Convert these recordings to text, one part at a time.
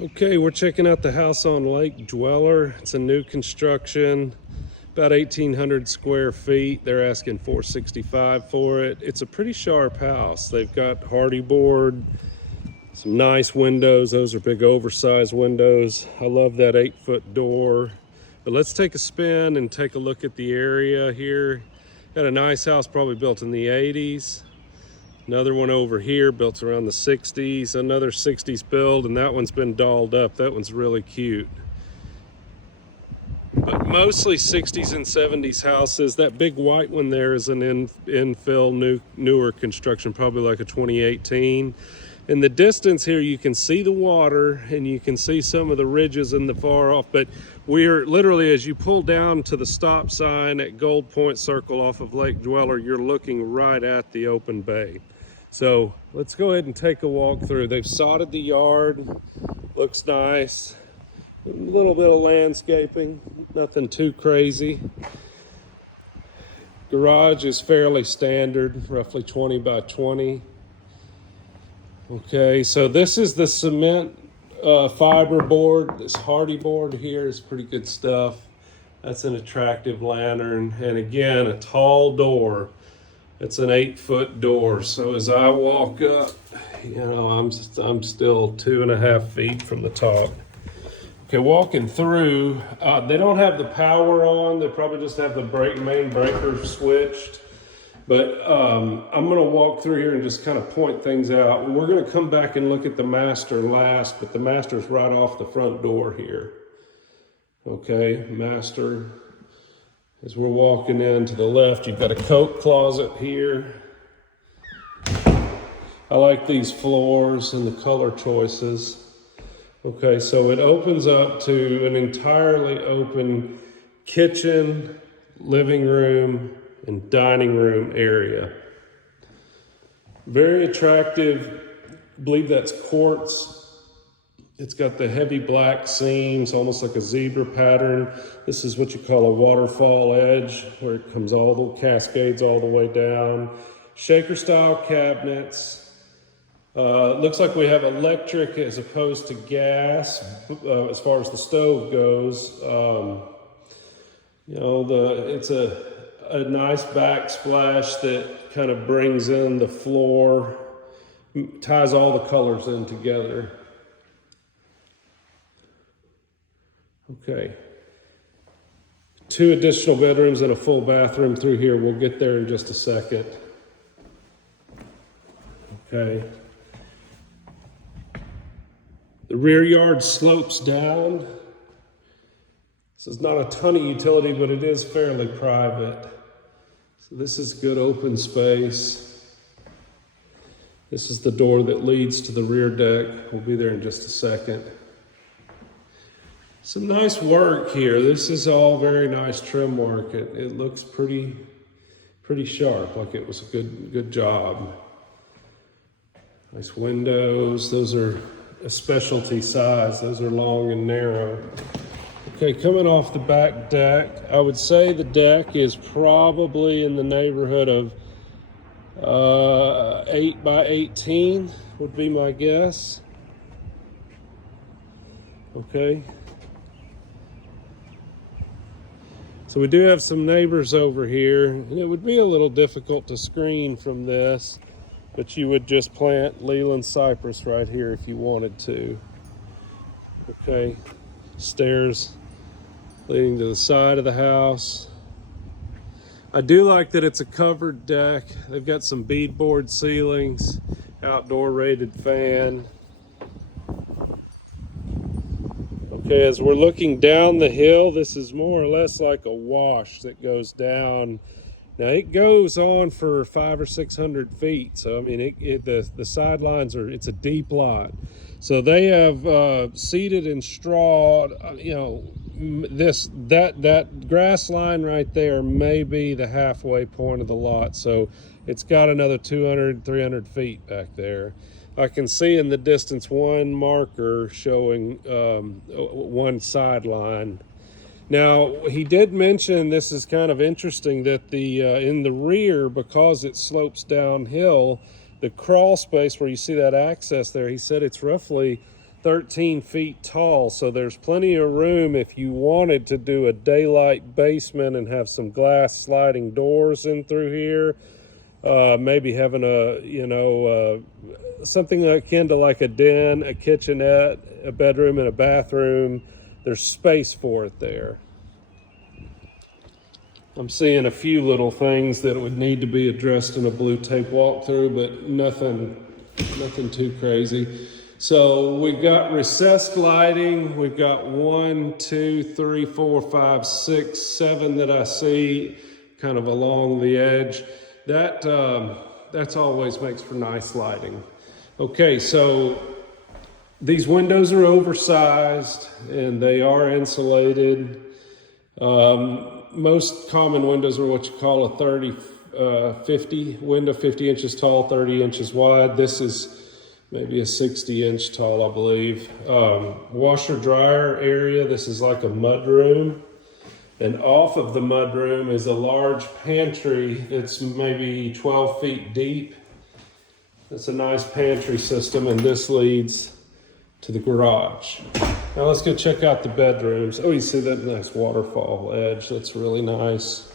Okay, we're checking out the house on Lake Dweller. It's a new construction, about 1,800 square feet. They're asking $465 for it. It's a pretty sharp house. They've got hardy board, some nice windows. Those are big oversized windows. I love that 8-foot door. But let's take a spin and take a look at the area here. Got a nice house, probably built in the 80s. Another one over here built around the 60s, another 60s build, and that one's been dolled up. That one's really cute. But mostly 60s and 70s houses. That big white one there is an infill, newer construction, probably like a 2018. In the distance here, you can see the water and you can see some of the ridges in the far off, but we're literally, as you pull down to the stop sign at Gold Point Circle off of Lake Dweller, you're looking right at the open bay. So let's go ahead and take a walk through. They've sodded the yard, looks nice. A little bit of landscaping, nothing too crazy. Garage is fairly standard, roughly 20 by 20. Okay, so this is the cement fiber board. This hardy board here is pretty good stuff. That's an attractive lantern, and again, a tall door. It's an 8-foot door. So as I walk up, I'm still 2.5 feet from the top. Okay, walking through, they don't have the power on. They probably just have the main breaker switched. But I'm gonna walk through here and just kind of point things out. We're gonna come back and look at the master last, but the master's right off the front door here. Okay, master. As we're walking in to the left, you've got a coat closet here. I like these floors and the color choices. Okay, so it opens up to an entirely open kitchen, living room, and dining room area. Very attractive. I believe that's quartz. It's got the heavy black seams, almost like a zebra pattern. This is what you call a waterfall edge, where it comes cascades all the way down. Shaker style cabinets. Looks like we have electric as opposed to gas, as far as the stove goes. It's a nice backsplash that kind of brings in the floor, ties all the colors in together. Okay. 2 additional bedrooms and a full bathroom through here. We'll get there in just a second. Okay. The rear yard slopes down. This is not a ton of utility, but it is fairly private. So this is good open space. This is the door that leads to the rear deck. We'll be there in just a second. Some nice work here. This is all very nice trim work. It looks pretty sharp, like it was a good job. Nice windows. Those are a specialty size. Those are long and narrow. Okay, coming off the back deck, I would say the deck is probably in the neighborhood of 8 by 18 would be my guess. Okay. So we do have some neighbors over here, and it would be a little difficult to screen from this, but you would just plant Leland cypress right here if you wanted to. Okay, stairs leading to the side of the house. I do like that it's a covered deck. They've got some beadboard ceilings, outdoor rated fan. Okay, as we're looking down the hill, this is more or less like a wash that goes down. Now it goes on for 500 or 600 feet. So I mean, the sidelines it's a deep lot. So they have seeded in straw. That grass line right there may be the halfway point of the lot. So it's got another 200, 300 feet back there. I can see in the distance one marker showing one sideline. Now, he did mention, this is kind of interesting, that in the rear, because it slopes downhill, the crawl space where you see that access there, he said it's roughly 13 feet tall, so there's plenty of room if you wanted to do a daylight basement and have some glass sliding doors in through here. Maybe having something akin to like a den, a kitchenette, a bedroom, and a bathroom. There's space for it there. I'm seeing a few little things that would need to be addressed in a blue tape walkthrough, but nothing too crazy. So we've got recessed lighting. We've got 1, 2, 3, 4, 5, 6, 7 that I see kind of along the edge. That's always makes for nice lighting. Okay, so these windows are oversized and they are insulated. Most common windows are what you call a 50 window, 50 inches tall, 30 inches wide. This is maybe a 60-inch tall, I believe. Washer dryer area, this is like a mud room. And off of the mud room is a large pantry that's maybe 12 feet deep. It's a nice pantry system, and this leads to the garage. Now let's go check out the bedrooms. Oh, you see that nice waterfall edge? That's really nice.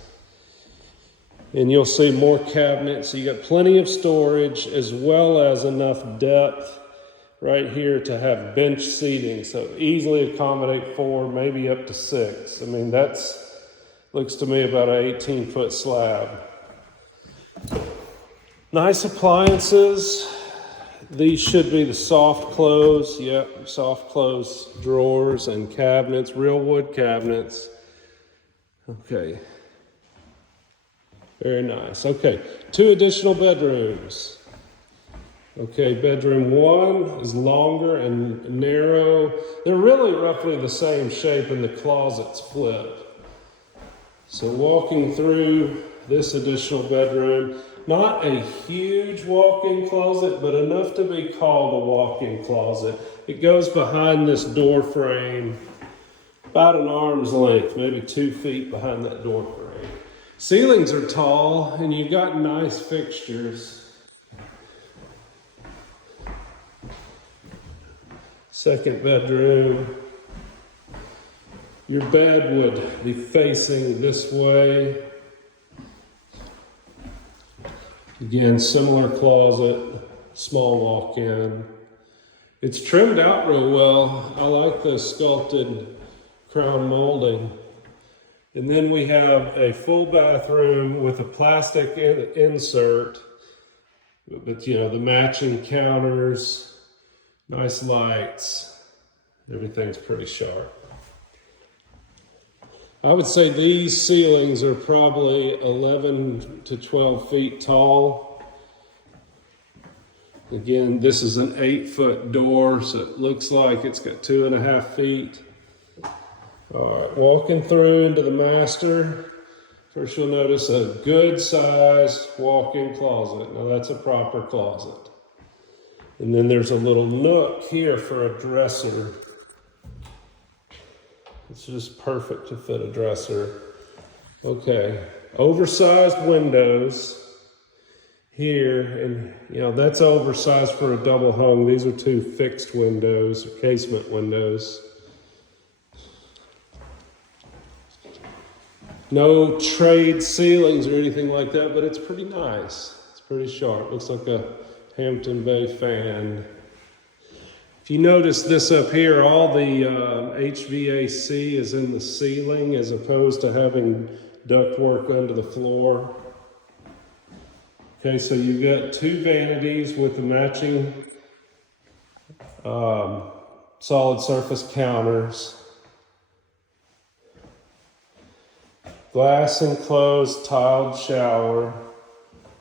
And you'll see more cabinets. So you got plenty of storage as well as enough depth right here to have bench seating. So easily accommodate 4, maybe up to 6. I mean, looks to me about an 18-foot slab. Nice appliances. These should be the soft close. Yep, soft close drawers and cabinets, real wood cabinets. Okay. Very nice. Okay, 2 additional bedrooms. Okay, bedroom 1 is longer and narrow. They're really roughly the same shape, and the closets flip. So walking through this additional bedroom, not a huge walk-in closet, but enough to be called a walk-in closet. It goes behind this door frame, about an arm's length, maybe 2 feet behind that door frame. Ceilings are tall, and you've got nice fixtures. Second bedroom. Your bed would be facing this way. Again, similar closet, small walk-in. It's trimmed out real well. I like the sculpted crown molding. And then we have a full bathroom with a plastic insert, but the matching counters, nice lights, everything's pretty sharp. I would say these ceilings are probably 11 to 12 feet tall. Again, this is an 8-foot door, so it looks like it's got 2.5 feet. All right, walking through into the master. First you'll notice a good sized walk-in closet. Now that's a proper closet. And then there's a little nook here for a dresser. It's just perfect to fit a dresser. Okay, oversized windows here, and that's oversized for a double hung. These are 2 fixed windows, or casement windows. No trade ceilings or anything like that, but it's pretty nice. It's pretty sharp. Looks like a Hampton Bay fan. If you notice this up here, all the HVAC is in the ceiling as opposed to having ductwork under the floor. Okay, so you've got 2 vanities with the matching solid surface counters. Glass enclosed tiled shower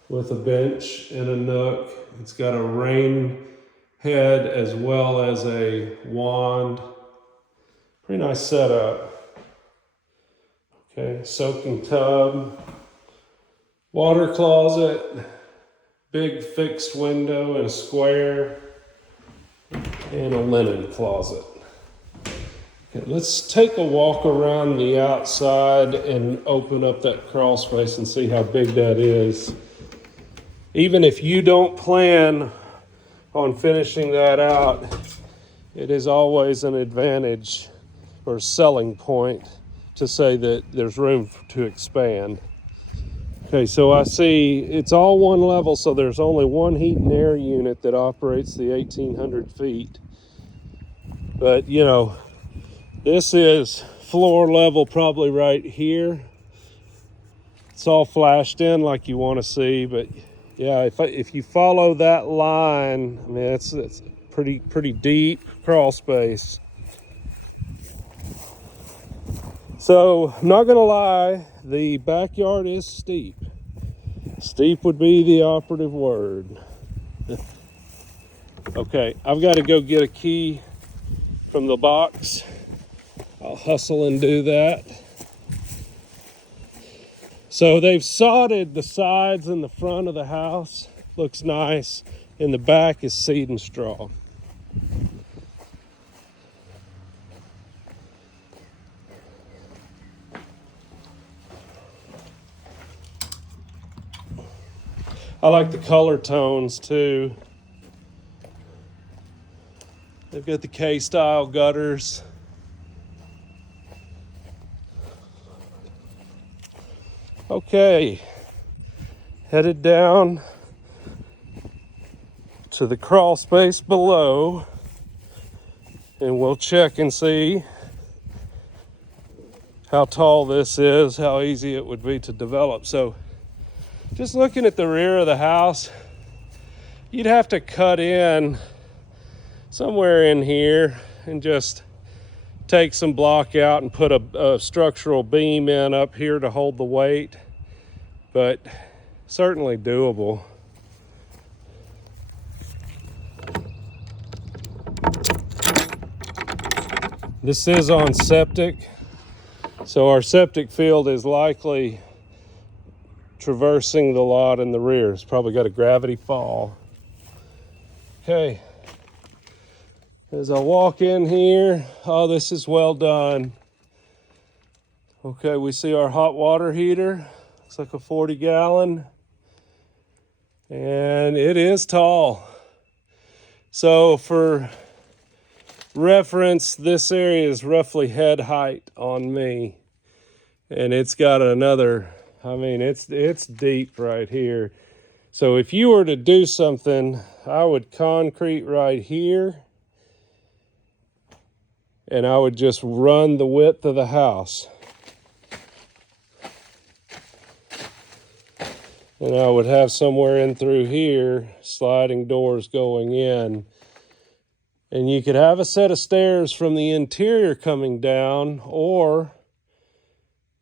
with a bench and a nook. It's got a rain head as well as a wand. Pretty nice setup. Okay, soaking tub, water closet, big fixed window and a square, and a linen closet. Okay, let's take a walk around the outside and open up that crawl space and see how big that is. Even if you don't plan on finishing that out, it is always an advantage or selling point to say that there's room to expand. Okay, so I see it's all one level, so there's only one heat and air unit that operates the 1,800 feet. But, you know, this is floor level probably right here. It's all flashed in like you want to see, but yeah, if you follow that line, I mean, it's pretty deep crawl space. So I'm not gonna lie, the backyard is steep. Steep would be the operative word. Okay, I've got to go get a key from the box. I'll hustle and do that. So they've sodded the sides and the front of the house. Looks nice. In the back is seed and straw. I like the color tones too. They've got the K-style gutters. Okay, headed down to the crawl space below, and we'll check and see how tall this is, how easy it would be to develop. So just looking at the rear of the house, you'd have to cut in somewhere in here and just take some block out and put a structural beam in up here to hold the weight, but certainly doable. This is on septic, so our septic field is likely traversing the lot in the rear. It's probably got a gravity fall. Okay. As I walk in here, oh, this is well done. Okay, we see our hot water heater. It's like a 40-gallon. And it is tall. So for reference, this area is roughly head height on me. And it's got another, I mean, it's deep right here. So if you were to do something, I would concrete right here. And I would just run the width of the house. And I would have somewhere in through here, sliding doors going in. And you could have a set of stairs from the interior coming down, or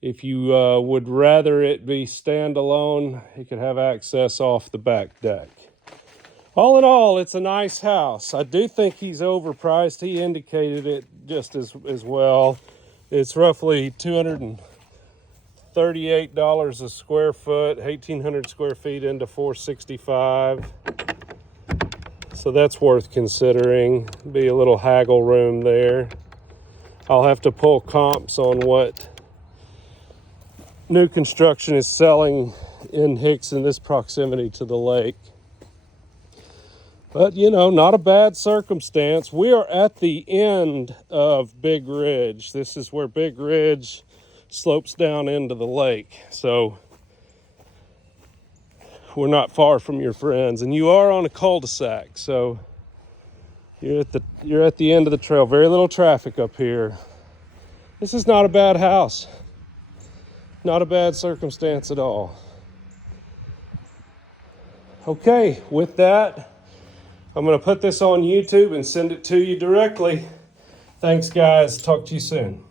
if you would rather it be standalone, you could have access off the back deck. All in all, it's a nice house. I do think he's overpriced. He indicated it just as well. It's roughly $238 a square foot, 1,800 square feet into 465. So that's worth considering. Be a little haggle room there. I'll have to pull comps on what new construction is selling in Hicks in this proximity to the lake. But, you know, not a bad circumstance. We are at the end of Big Ridge. This is where Big Ridge slopes down into the lake. So we're not far from your friends. And you are on a cul-de-sac. So you're at the end of the trail. Very little traffic up here. This is not a bad house. Not a bad circumstance at all. Okay, with that, I'm going to put this on YouTube and send it to you directly. Thanks, guys. Talk to you soon.